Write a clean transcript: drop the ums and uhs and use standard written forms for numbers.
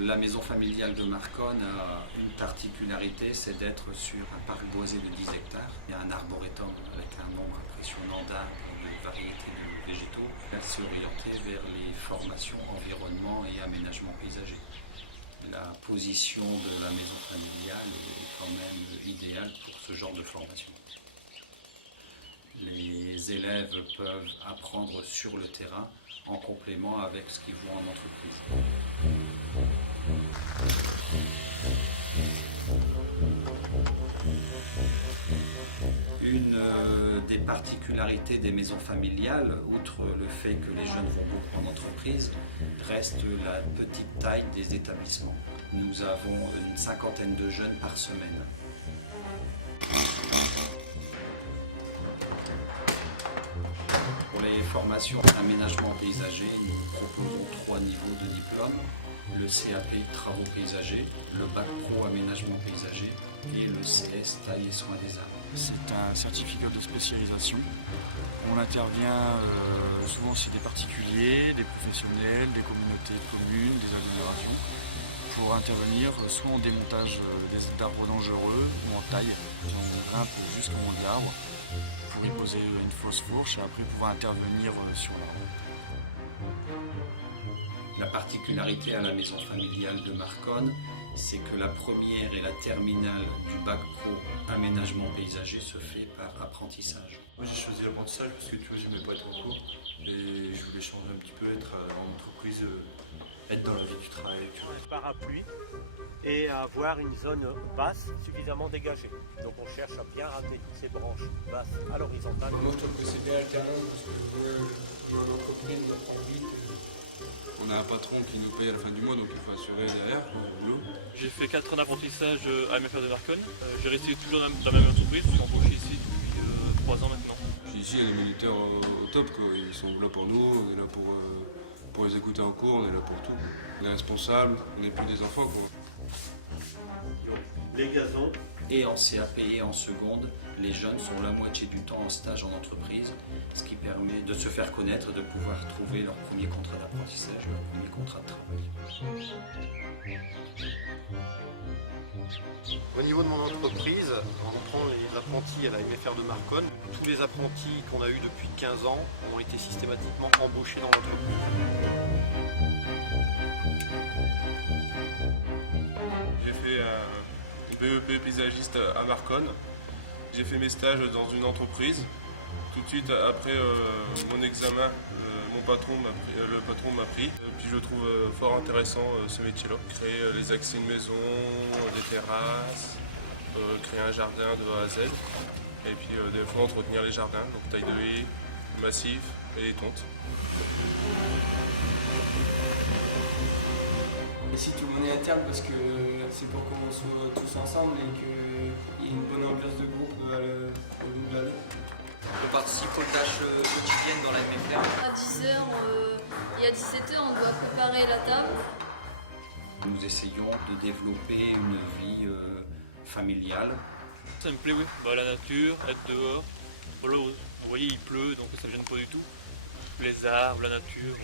La maison familiale de Marconne a une particularité, c'est d'être sur un parc boisé de 10 hectares. Il y a un arboretum avec un nombre impressionnant d'arbres et de variétés de végétaux. Elle s'est orientée vers les formations environnement et aménagement paysager. La position de la maison familiale est quand même idéale pour ce genre de formation. Les élèves peuvent apprendre sur le terrain en complément avec ce qu'ils voient en entreprise. Une des particularités des maisons familiales, outre le fait que les jeunes vont beaucoup en entreprise, reste la petite taille des établissements. Nous avons une cinquantaine de jeunes par semaine. Pour les formations aménagement paysager, nous proposons 3 niveaux de diplôme: le CAP travaux paysagers, le bac pro aménagement paysager et le CS taille et soins des arbres. C'est un certificat de spécialisation. On intervient souvent chez des particuliers, des professionnels, des communautés de communes, des agglomérations, pour intervenir soit en démontage d'arbres dangereux ou en taille. On grimpe jusqu'en haut de l'arbre pour y poser une fausse fourche et après pouvoir intervenir sur l'arbre. La particularité à la maison familiale de Marconne, c'est que la première et la terminale du bac pro aménagement paysager se fait par apprentissage. Moi j'ai choisi l'apprentissage parce que tu vois, j'aimais pas être en cours et je voulais changer un petit peu, être en entreprise, être dans la vie du travail. Tu vois. Parapluie et avoir une zone basse suffisamment dégagée. Donc on cherche à bien ramener toutes ces branches basses à l'horizontale. Moi je trouve que c'est bien alternant parce que l'entreprise on apprend vite. On a un patron qui nous paye à la fin du mois, donc il faut assurer derrière le boulot. J'ai fait 4 ans d'apprentissage à MFR de Marconne. J'ai resté toujours dans la même entreprise, je suis embauché ici depuis 3 ans maintenant. Ici, il y a les militaires au top, quoi. Ils sont là pour nous, on est là pour les écouter en cours, on est là pour tout. On est responsable, on n'est plus des enfants, quoi. Les gazons. Et en CAP et en seconde, les jeunes sont la moitié du temps en stage en entreprise, ce qui permet de se faire connaître, de pouvoir trouver leur premier contrat d'apprentissage, leur premier contrat de travail. Au niveau de mon entreprise, on prend les apprentis à la MFR de Marconne. Tous les apprentis qu'on a eus depuis 15 ans ont été systématiquement embauchés dans l'entreprise. J'ai fait un BEP paysagiste à Marconne. J'ai fait mes stages dans une entreprise. Tout de suite après mon examen, le patron m'a pris. Puis je trouve fort intéressant ce métier-là. Créer les accès de maison, des terrasses, créer un jardin de A à Z. Et puis des fois entretenir les jardins, donc taille de haies, massif et les tontes. Et si tout le monde est interne parce que c'est pour qu'on soit tous ensemble et qu'il y ait une bonne ambiance de groupe au long de l'année. Je participe aux tâches quotidiennes dans la MFR. À 10h et à 17h, on doit préparer la table. Nous essayons de développer une vie familiale. Ça me plaît, oui. La nature, être dehors. Voilà, vous voyez, il pleut, donc ça ne gêne pas du tout. Les arbres, la nature.